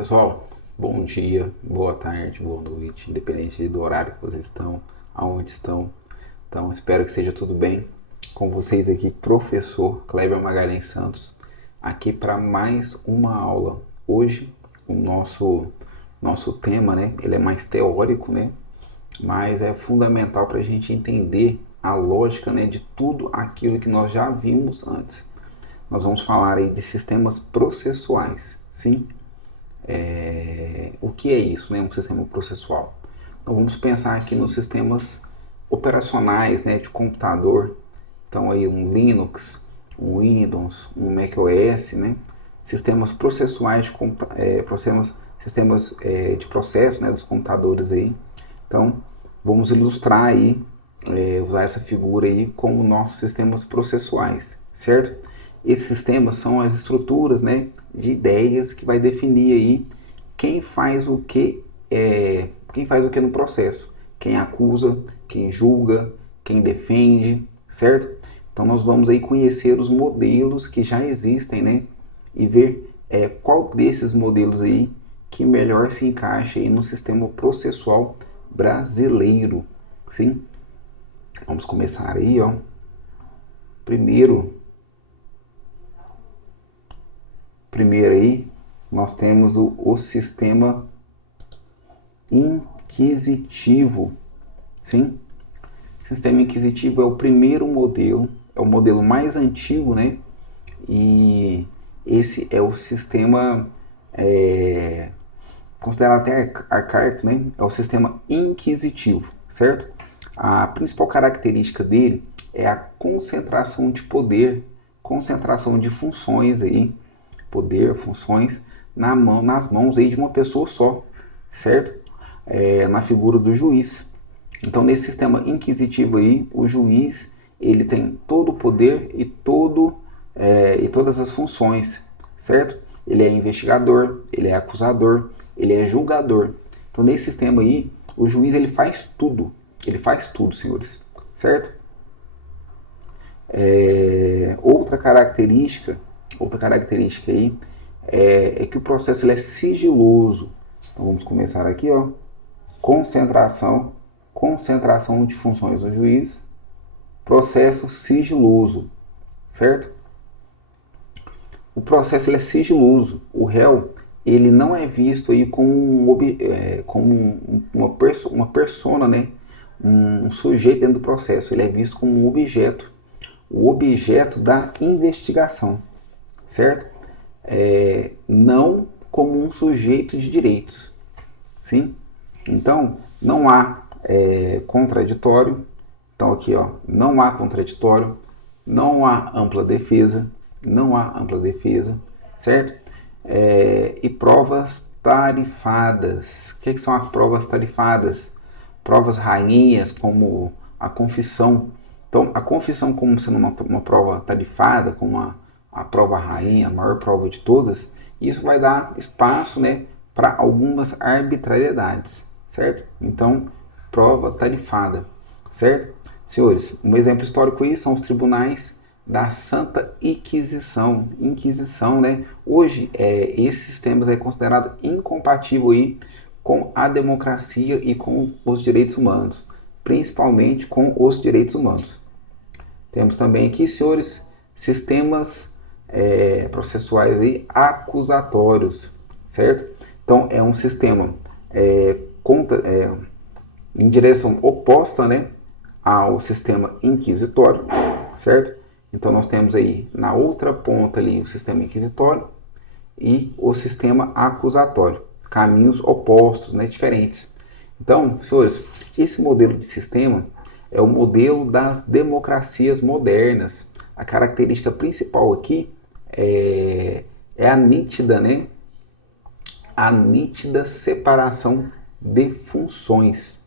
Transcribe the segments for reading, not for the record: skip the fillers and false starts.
Pessoal, bom dia, boa tarde, boa noite, independente do horário que vocês estão, aonde estão. Então, espero que esteja tudo bem. Com vocês aqui, professor Kleber Magalhães Santos, aqui para mais uma aula. Hoje, o nosso tema, né, ele é mais teórico, né, mas é fundamental para a gente entender a lógica, né, de tudo aquilo que nós já vimos antes. Nós vamos falar aí de sistemas processuais, sim? O que é isso, né, um sistema processual? Então vamos pensar aqui nos sistemas operacionais, né, de computador. Então aí um Linux, um Windows, um macOS, né, sistemas processuais de de processo, né, dos computadores aí. Então vamos ilustrar aí, usar essa figura aí como nossos sistemas processuais, certo? Esses sistemas são as estruturas, né, de ideias que vai definir aí quem faz o que no processo, quem acusa, quem julga, quem defende, certo? Então nós vamos aí conhecer os modelos que já existem, né, e ver qual desses modelos aí que melhor se encaixa aí no sistema processual brasileiro, sim? Vamos começar aí, ó. Primeiro aí, nós temos o sistema inquisitivo, sim? O sistema inquisitivo é o primeiro modelo, é o modelo mais antigo, né? E esse é o sistema considerado até arcaico, né? É o sistema inquisitivo, certo? A principal característica dele é a concentração de poder, concentração de funções aí, poder, funções nas mãos aí de uma pessoa só, certo? Na figura do juiz. Então, nesse sistema inquisitivo aí, o juiz ele tem todo o poder e todas as funções, certo? Ele é investigador, ele é acusador, ele é julgador. Então, nesse sistema aí, o juiz ele faz tudo, senhores, certo? Outra característica aí é que o processo ele é sigiloso. Então, vamos começar aqui, ó. Concentração de funções do juiz, processo sigiloso, certo? O processo ele é sigiloso. O réu ele não é visto aí como uma persona, né? Um sujeito dentro do processo. Ele é visto como um objeto, o objeto da investigação, certo? Não como um sujeito de direitos, sim? Então, não há contraditório. Então, aqui, ó, não há contraditório, não há ampla defesa, certo? E provas tarifadas. O que são as provas tarifadas? Provas rainhas, como a confissão. Então, a confissão, como sendo uma prova tarifada, como a prova rainha, a maior prova de todas, isso vai dar espaço, né, para algumas arbitrariedades, certo? Então, prova tarifada, certo? Senhores, um exemplo histórico aí são os tribunais da Santa Inquisição, né? Hoje, esses sistemas é considerado incompatível aí com a democracia e com os direitos humanos, principalmente com os direitos humanos. Temos também aqui, senhores, sistemas processuais aí acusatórios, certo? Então, é um sistema em direção oposta, né, ao sistema inquisitório, certo? Então, nós temos aí na outra ponta ali o sistema inquisitório e o sistema acusatório, caminhos opostos, né, diferentes. Então, senhores, esse modelo de sistema é o modelo das democracias modernas. A característica principal aqui é a nítida, né? A nítida separação de funções,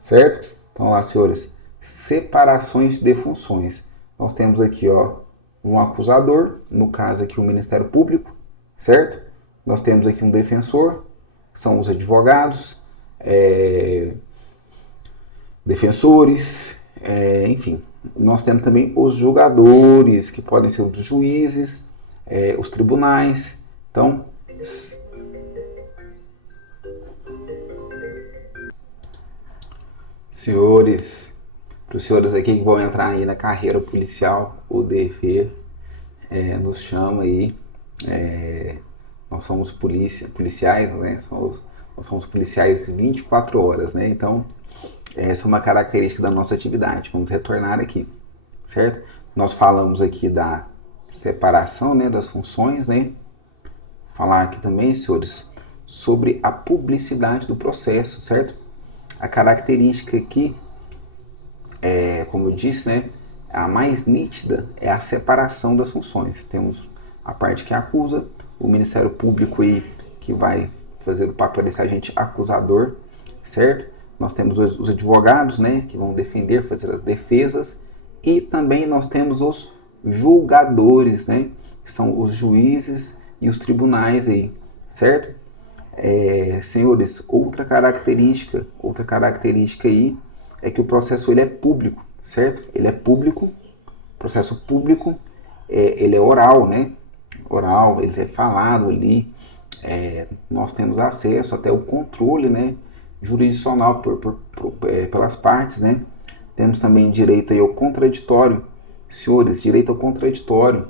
certo? Então lá, senhores, separações de funções. Nós temos aqui, ó, um acusador, no caso aqui o Ministério Público, certo? Nós temos aqui um defensor, que são os advogados, defensores, enfim. Nós temos também os julgadores, que podem ser os juízes, os tribunais. Então, Senhores, para os senhores aqui que vão entrar aí na carreira policial, o dever nos chama aí. Nós somos policiais, né? Nós somos policiais 24 horas, né? Então, essa é uma característica da nossa atividade. Vamos retornar aqui, certo? Nós falamos aqui da separação, né, das funções, né? Falar aqui também, senhores, sobre a publicidade do processo, certo? A característica aqui, como eu disse, né, a mais nítida é a separação das funções. Temos a parte que acusa, o Ministério Público aí, que vai fazer o papel desse agente acusador, certo? Nós temos os advogados, né, que vão defender, fazer as defesas, e também nós temos os julgadores, né, que são os juízes e os tribunais aí, certo? Senhores, outra característica aí é que o processo ele é público, certo? Ele é público, processo público, ele é oral, né? Oral, ele é falado ali, nós temos acesso até o controle, né, jurisdicional pelas partes, né? Temos também direito aí ao contraditório. Senhores, direito ao contraditório.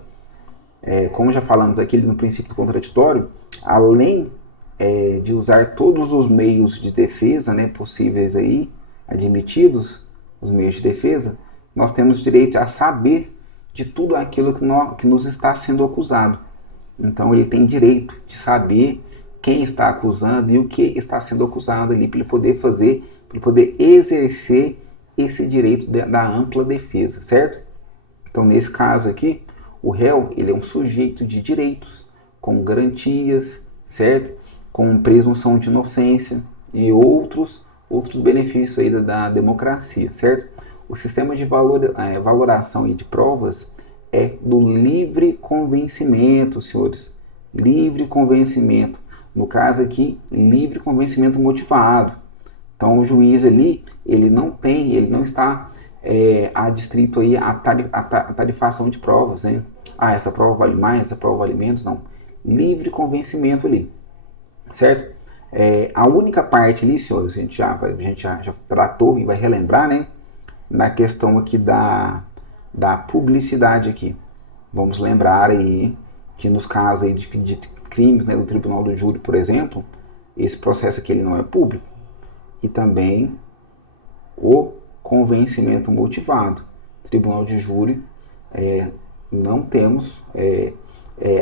Como já falamos aqui no princípio do contraditório, além de usar todos os meios de defesa, né, possíveis aí, admitidos, os meios de defesa, nós temos direito a saber de tudo aquilo que nos está sendo acusado. Então ele tem direito de saber quem está acusando e o que está sendo acusado ali, para ele poder fazer, para ele poder exercer esse direito da ampla defesa, certo? Então nesse caso aqui, o réu ele é um sujeito de direitos, com garantias, certo? Com presunção de inocência e outros benefícios aí da democracia, certo? O sistema de valoração e de provas é do livre convencimento, senhores. Livre convencimento. No caso aqui, livre convencimento motivado. Então o juiz ali, ele não está adstrito aí à tarifação de provas, né? Essa prova vale mais, essa prova vale menos, não. Livre convencimento ali, certo? A única parte ali, senhores, a gente já tratou e vai relembrar, né? Na questão aqui da publicidade aqui. Vamos lembrar aí que nos casos aí de crimes, né, do Tribunal do Júri, por exemplo, esse processo aqui ele não é público. E também o convencimento motivado. Tribunal de Júri, não temos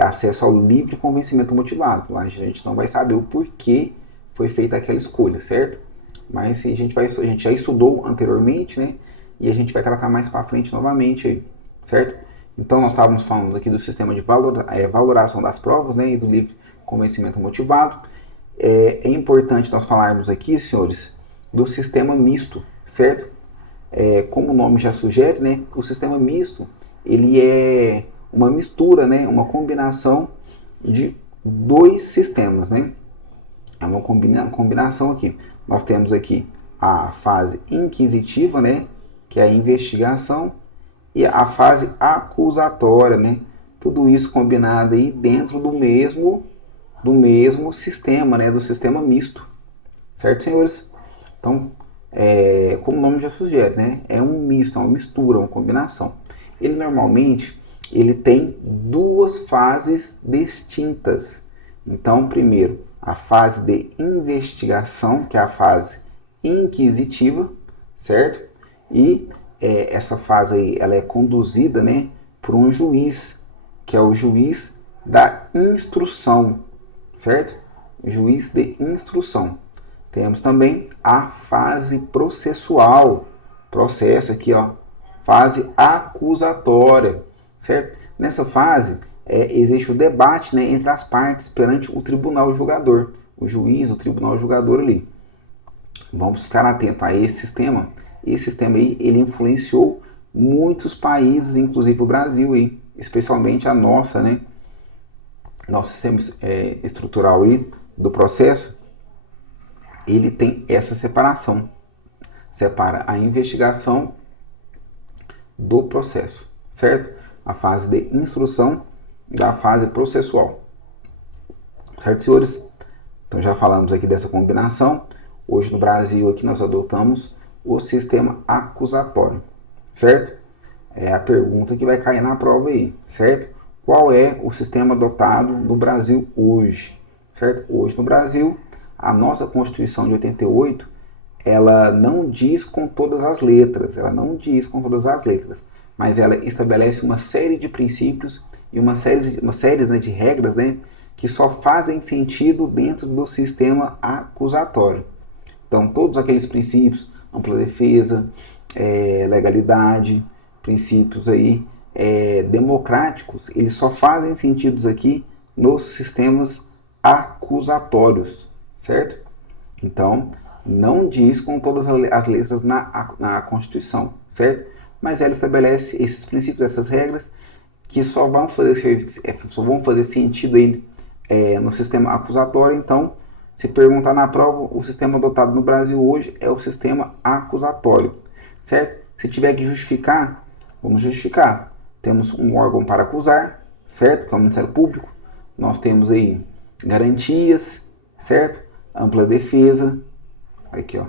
acesso ao livre convencimento motivado. Lá a gente não vai saber o porquê foi feita aquela escolha, certo? Mas a gente já estudou anteriormente, né? E a gente vai tratar mais para frente novamente aí, certo? Então nós estávamos falando aqui do sistema de valoração das provas, né? E do livre convencimento motivado. É importante nós falarmos aqui, senhores, do sistema misto, certo? Como o nome já sugere, né? O sistema misto, ele é uma mistura, né? Uma combinação de dois sistemas, né? É uma combinação aqui. Nós temos aqui a fase inquisitiva, né? Que é a investigação, e a fase acusatória, né? Tudo isso combinado aí dentro do mesmo sistema, né? Do sistema misto, certo, senhores? Então, como o nome já sugere, né? É um misto, é uma mistura, uma combinação. Ele normalmente tem duas fases distintas. Então, primeiro, a fase de investigação, que é a fase inquisitiva, certo? E essa fase aí, ela é conduzida, né, por um juiz, que é o juiz da instrução, certo? Juiz de instrução. Temos também a fase processual, processo aqui, ó, fase acusatória, certo? Nessa fase existe o debate, né, entre as partes perante o tribunal julgador, o juiz, o tribunal julgador ali. Vamos ficar atentos a esse sistema. Esse sistema aí, ele influenciou muitos países, inclusive o Brasil aí, especialmente a nossa, né? Nosso sistema estrutural aí do processo, ele tem essa separação. Separa a investigação do processo, certo? A fase de instrução da fase processual. Certo, senhores? Então já falamos aqui dessa combinação. Hoje no Brasil aqui nós adotamos o sistema acusatório, certo? É a pergunta que vai cair na prova aí, certo? Qual é o sistema adotado no Brasil hoje, certo? Hoje no Brasil, a nossa Constituição de 88, ela não diz com todas as letras, mas ela estabelece uma série de princípios e uma série né, de regras, né, que só fazem sentido dentro do sistema acusatório. Então, todos aqueles princípios, ampla defesa, legalidade, princípios aí democráticos, eles só fazem sentido aqui nos sistemas acusatórios, certo? Então, não diz com todas as letras na Constituição, certo? Mas ela estabelece esses princípios, essas regras, que só vão fazer sentido aí, no sistema acusatório. Então, se perguntar na prova, o sistema adotado no Brasil hoje é o sistema acusatório, certo? Se tiver que justificar, vamos justificar. Temos um órgão para acusar, certo? Que é o Ministério Público. Nós temos aí garantias, certo? Ampla defesa. Aqui, ó.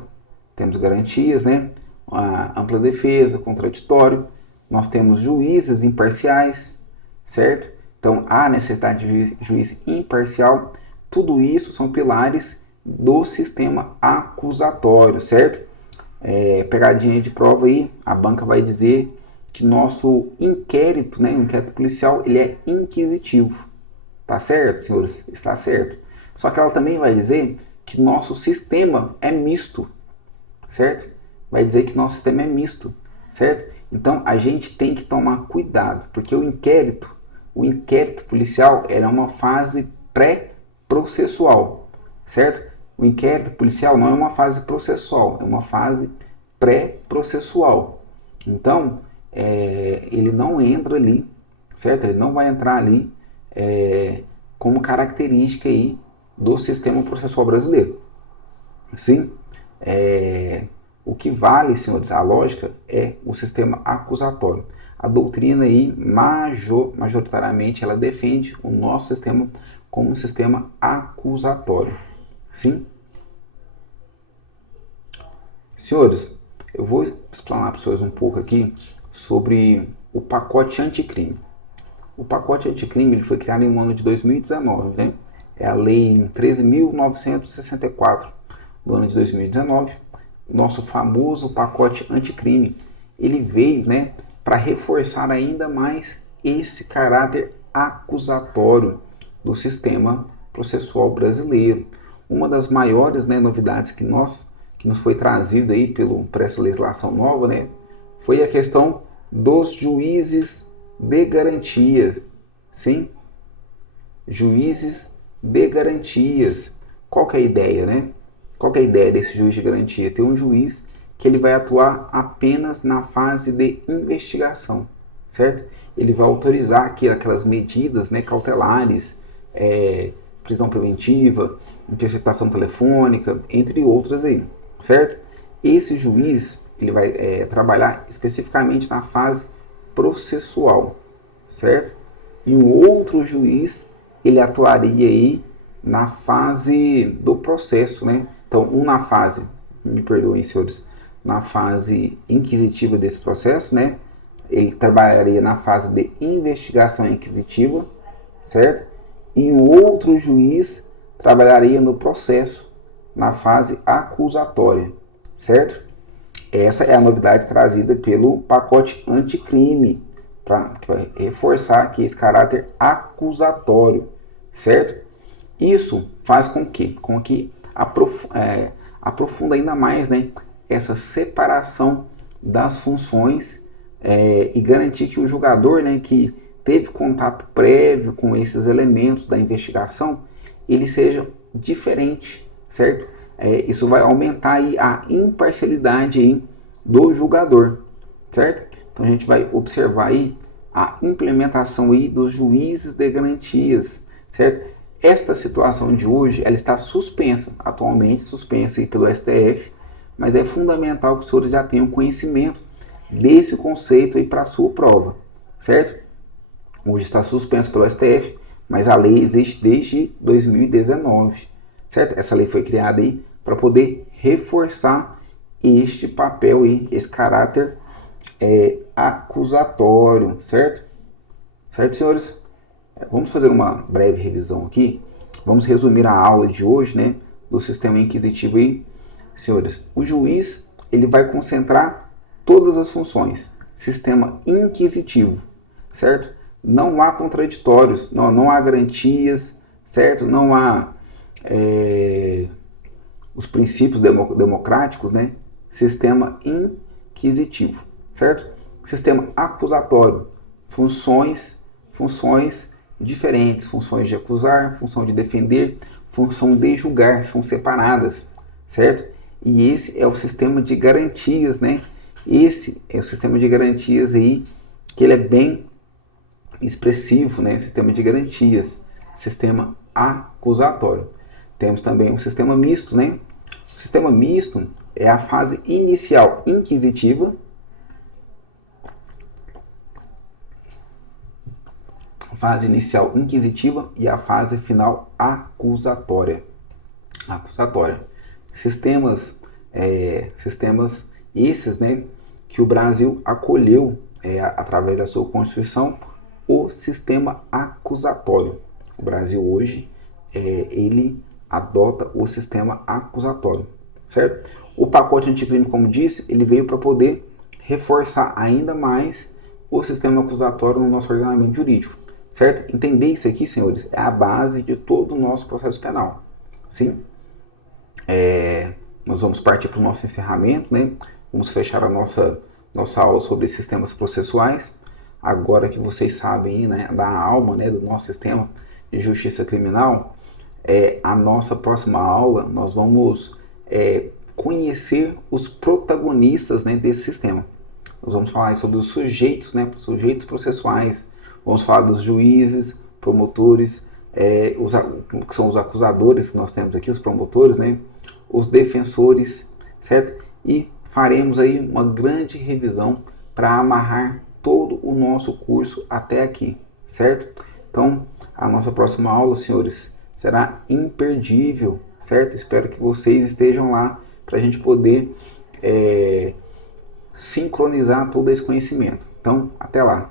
Temos garantias, né? A ampla defesa, contraditório. Nós temos juízes imparciais, certo? Então, há necessidade de juiz imparcial. Tudo isso são pilares do sistema acusatório, certo? Pegadinha de prova aí, a banca vai dizer que nosso inquérito, né, o inquérito policial, ele é inquisitivo. Tá certo, senhores? Está certo. Só que ela também vai dizer que nosso sistema é misto, certo? Vai dizer que nosso sistema é misto, certo? Então, a gente tem que tomar cuidado, porque o inquérito policial é uma fase pré-processual, certo? O inquérito policial não é uma fase processual, é uma fase pré-processual. Então, ele não entra ali, certo? Ele não vai entrar ali como característica aí do sistema processual brasileiro. Sim? O que vale, senhores, a lógica é o sistema acusatório. A doutrina aí, majoritariamente, ela defende o nosso sistema como um sistema acusatório. Sim? Senhores, eu vou explanar para vocês um pouco aqui sobre o pacote anticrime. O pacote anticrime ele foi criado em um ano de 2019, né? É a lei 13.964 do ano de 2019. Nosso famoso pacote anticrime. Ele veio, né, para reforçar ainda mais esse caráter acusatório do sistema processual brasileiro. Uma das maiores, né, novidades que nos foi trazido aí por essa legislação nova, né, foi a questão dos juízes de garantia. Sim? Juízes de garantias. Qual que é a ideia, né? Qual que é a ideia desse juiz de garantia? Ter um juiz que ele vai atuar apenas na fase de investigação, certo? Ele vai autorizar aquelas medidas, né, cautelares, prisão preventiva, interceptação telefônica, entre outras aí, certo? Esse juiz ele vai trabalhar especificamente na fase processual, certo? E um outro juiz ele atuaria aí na fase do processo, né? Então, na fase, me perdoem, senhores, na fase inquisitiva desse processo, né? Ele trabalharia na fase de investigação inquisitiva, certo? E um outro juiz trabalharia no processo, na fase acusatória, certo? Essa é a novidade trazida pelo pacote anticrime, para reforçar aqui esse caráter acusatório, certo? Isso faz com que aprofunda ainda mais, né, essa separação das funções e garantir que o julgador, né, que teve contato prévio com esses elementos da investigação, ele seja diferente, certo? Isso vai aumentar aí a imparcialidade aí do julgador, certo? Então a gente vai observar aí a implementação aí dos juízes de garantias, certo? Esta situação de hoje, ela está suspensa, atualmente suspensa aí pelo STF, mas é fundamental que os senhores já tenham conhecimento desse conceito aí para a sua prova, certo? Hoje está suspenso pelo STF, mas a lei existe desde 2019, certo? Essa lei foi criada aí para poder reforçar este papel aí, esse caráter acusatório, certo? Certo, senhores? Vamos fazer uma breve revisão aqui. Vamos resumir a aula de hoje, né, do sistema inquisitivo aí. Senhores, o juiz, ele vai concentrar todas as funções. Sistema inquisitivo, certo? Não há contraditórios, não há garantias, certo? Não há os princípios democráticos, né? Sistema inquisitivo, certo? Sistema acusatório, funções diferentes, funções de acusar, função de defender, função de julgar, são separadas, certo? E esse é o sistema de garantias, né? Esse é o sistema de garantias aí, que ele é bem expressivo, né? Sistema de garantias, sistema acusatório. Temos também o sistema misto, né? O sistema misto é a fase inicial inquisitiva, e a fase final acusatória. Sistemas esses, né, que o Brasil acolheu através da sua Constituição, o sistema acusatório. O Brasil hoje ele adota o sistema acusatório, certo? O pacote anticrime, como disse, ele veio para poder reforçar ainda mais o sistema acusatório no nosso ordenamento jurídico, certo? Entender isso aqui, senhores, é a base de todo o nosso processo penal, sim? Nós vamos partir para o nosso encerramento, né? Vamos fechar a nossa aula sobre sistemas processuais. Agora que vocês sabem, né, da alma, né, do nosso sistema de justiça criminal, a nossa próxima aula nós vamos conhecer os protagonistas, né, desse sistema. Nós vamos falar sobre os sujeitos, né, sujeitos processuais. Vamos falar dos juízes, promotores, que são os acusadores que nós temos aqui, os promotores, né, os defensores, certo? E faremos aí uma grande revisão para amarrar todo o nosso curso até aqui, certo? Então, a nossa próxima aula, senhores, será imperdível, certo? Espero que vocês estejam lá para a gente poder sincronizar todo esse conhecimento. Então, até lá!